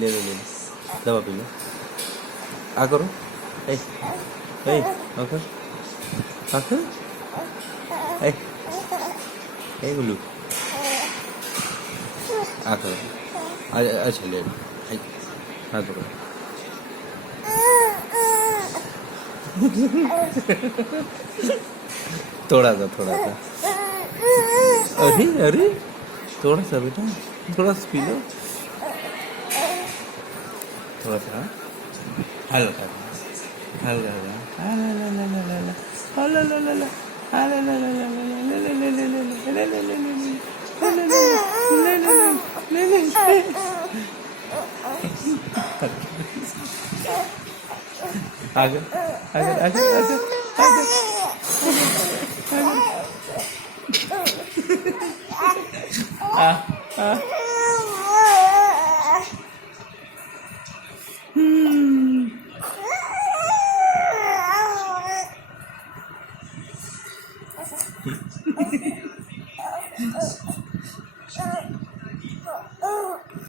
ले लो दवा P low आ करो ए ए आकर आकर ए ए गुल्लू आ करो अच्छा ले लो हाथ पकड़ो थोड़ा सा अरे अरे थोड़ा सा बेटा थोड़ा सा पी लो थोड़ा सा हल्का हल्का आगे आगे आगे आगे आ आ